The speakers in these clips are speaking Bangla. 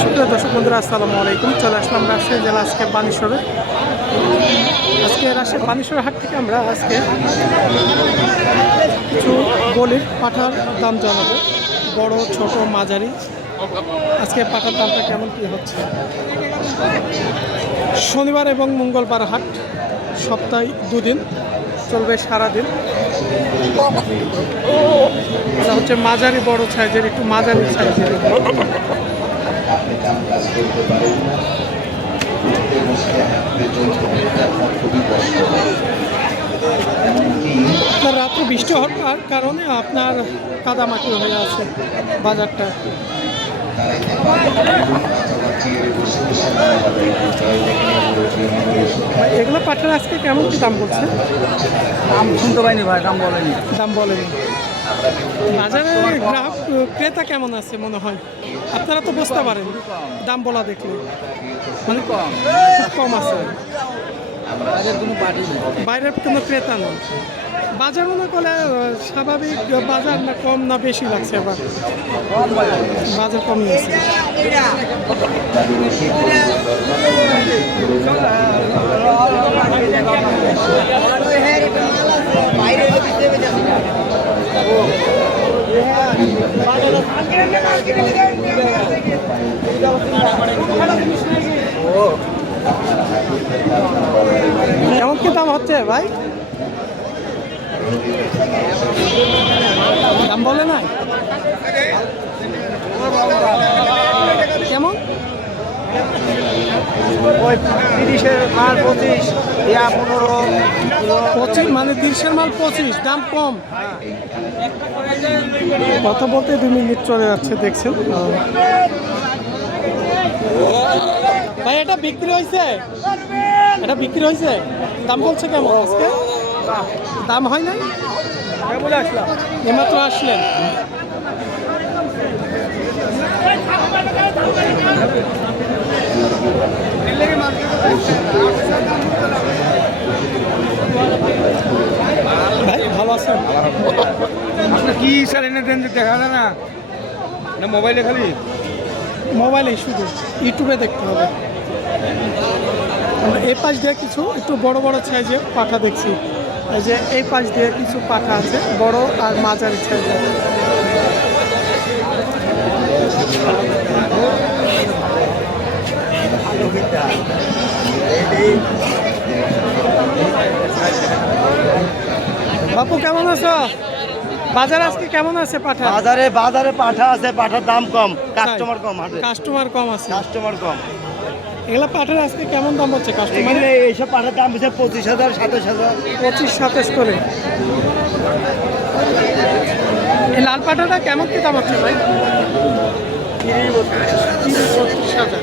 সুপ্রিয় দর্শক বন্ধুরা, আসসালামু আলাইকুম। চলে আসলাম রাজশাহী জেলা আজকে বানেশ্বরে। আজকে রাজশাহী বানেশ্বর হাট থেকে আমরা আজকে কিছু বলির পাঠার দাম জানাব। বড়, ছোট, মাঝারি। আজকে পাঠার দামটা কেমন কী হচ্ছে? শনিবার এবং মঙ্গলবার হাট সপ্তাহে দুদিন, চলবে সারাদিন। এটা হচ্ছে মাঝারি বড় সাইজের, একটু মাঝারি সাইজের। আপনার রাত্রে বৃষ্টি হওয়ার কারণে আপনার কাদামাটি হয়ে আছে বাজারটা। এগুলো পাঠার আজকে কেমন কি দাম বলছে? দাম শুনতে পাইনি ভাই দাম বলেনি। দাম বলেনি। বাজারে গ্রাহক ক্রেতা কেমন আছে মনে হয়? আপনারা তো বুঝতে পারেন দাম বলা দেখলে। মানে কম খুব কম আছে। বাইরের কোনো ক্রেতা নেই। বাজার মনে করলে স্বাভাবিক বাজার না কম না বেশি লাগছে আবার? বাজার কমই আছে কেমন কি দাম হচ্ছে ভাই? দাম বলে নাই? কেমন? তিরিশের মাল পঁচিশ ইয়া পনেরো পঁচিশ মানে তিরিশের মাল পঁচিশ দাম কম। কথা বলতে দু মিনিট চলে যাচ্ছে দেখছেন? ভাই এটা বিক্রি হয়েছে এটা বিক্রি হয়েছে দাম বলছে কেমন আজকে? দাম হয় নাই? বলে আসলাম এমাত্র আসলেন। ভাই ভালো আছেন? কি দেন যে দেখা যায় না? না মোবাইলে খালি? মোবাইলে শুধু ইউটিউবে দেখতে হবে। আমরা পাশ দিয়ে কিছু একটু বড় বড় সাইজের পাঠা দেখছি। এই যে এই পাশ দিয়ে কিছু পাঠা আছে বড় আর মাঝারি সাইজের বাপু কেমন আছো? বাজার আজকে কেমন আছে পাঠা? বাজারে বাজারে পাঠা আছে পাঠার দাম কম কাস্টমার কম কাস্টমার কম আছে। কাস্টমার কম। এগুলা পাঠার আজকে কেমন দাম হচ্ছে কাস্টমার এইসব পাঠার দাম হচ্ছে পঁচিশ হাজার সাতাশ হাজার। পঁচিশ সাতাশ করে। এই লাল পাঠাটা কেমন কি দাম হচ্ছে ভাই? তিরিশ হাজার বত্রিশ হাজার।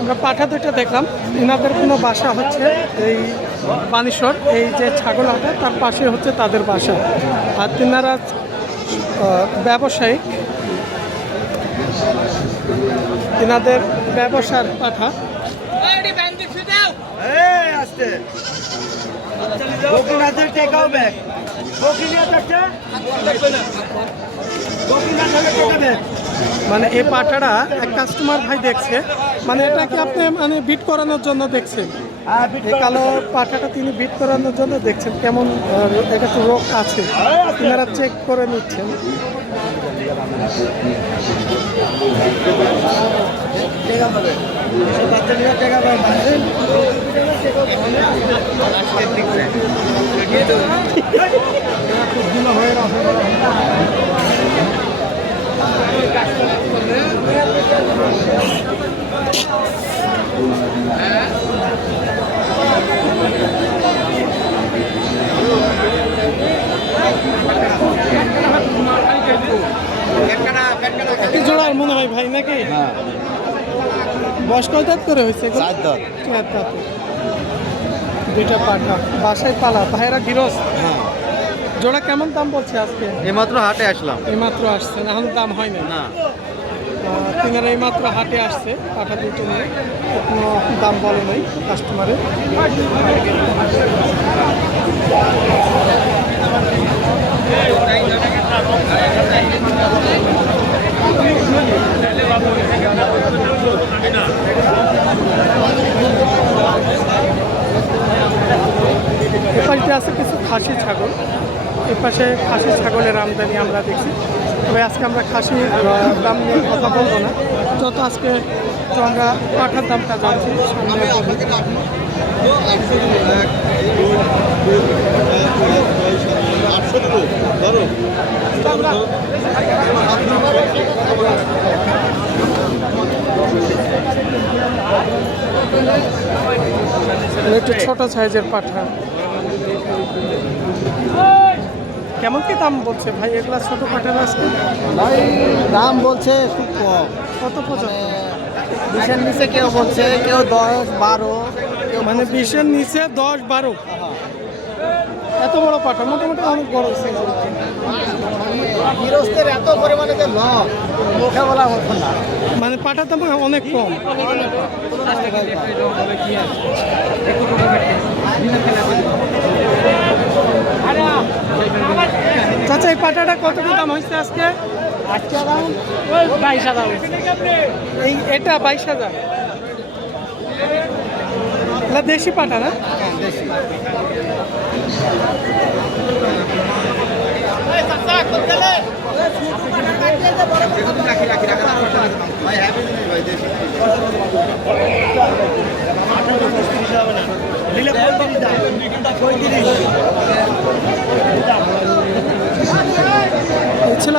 আমরা পাঠা দুইটা দেখলাম। এনাদের কোনো বাসা হচ্ছে এই বানেশ্বর এই যে ছাগল হাটে তার পাশে হচ্ছে তাদের বাসা। আর তিনারা ব্যবসায়িক তিনাদের ব্যবসার পাঠা। ব্যাগ মানে এই পাটাটা এক কাস্টমার ভাই দেখছে মানে এটা কি আপনি মানে বিট করানোর জন্য দেখছেন। হ্যাঁ এই কালো পাঠাটা তিনি বিট করানোর জন্য দেখছেন কেমন এটা তো রোগ আছে। তিনারা চেক করে নিচ্ছেন। জোড়ার মনে হয় ভাই নাকি? হ্যাঁ। বয়স কত করে হয়েছে দুইটা পাঠা বাসায় পালা। ভাইরা গিরস হ্যাঁ। জোড়া কেমন দাম বলছে আজকে? এইমাত্র হাটে আসলাম। এইমাত্র আসছে এখন দাম হয় না। না তিনারা এইমাত্র হাটে আসছে পাঠা দুটো নিয়ে। কোনো দাম বলে নাই কাস্টমারের আছে কিছু খাসি ছাগল। এপাশে খাসি ছাগলের আমদানি আমরা দেখছি। তবে আজকে আমরা খাসি দাম নিয়ে কথা বলব না। যত আজকে আমরা পাঠার দামটা জানছি ছোট সাইজের পাঠা। কেমন কি দাম বলছে ভাই? এগুলা ছোট পাঠার আজকে? ভাই দাম বলছে খুব কম। কত পর্যন্ত বিশের নিচে কেউ বলছে কেউ দশ বারো মানে বিশের নিচে দশ বারো? এত বড় পাঠা মোটামুটি অনেক বড় গৃহস্থের এত পরিমাণে যে মুখে বলা মতো না। মানে পাঠার দাম অনেক কম। পাটাটা কত কি দাম হয়েছে আজকে? আজকে দাম বাইশ হাজার এই এটা বাইশ হাজার? দেশি পাটা না? এই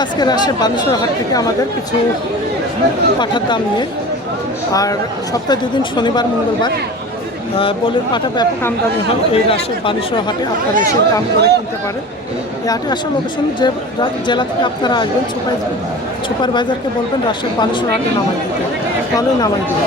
আজকে রাজশাহী বানেশ্বর হাট থেকে আমাদের কিছু পাঠার দাম নিয়ে। আর সপ্তাহে দুদিন শনিবার, মঙ্গলবার বলির পাঠা ব্যাপক আমদানি হয়। এই রাজশাহী বানেশ্বর হাটে আপনারা এসে দাম করে কিনতে পারেন। এই হাটে আসার লোকেশন যে জেলা থেকে আপনারা আসবেন, সুপার সুপারভাইজারকে বলবেন রাজশাহী বানেশ্বর হাটে নামাই দিতে। তাহলেই নামাই দিবে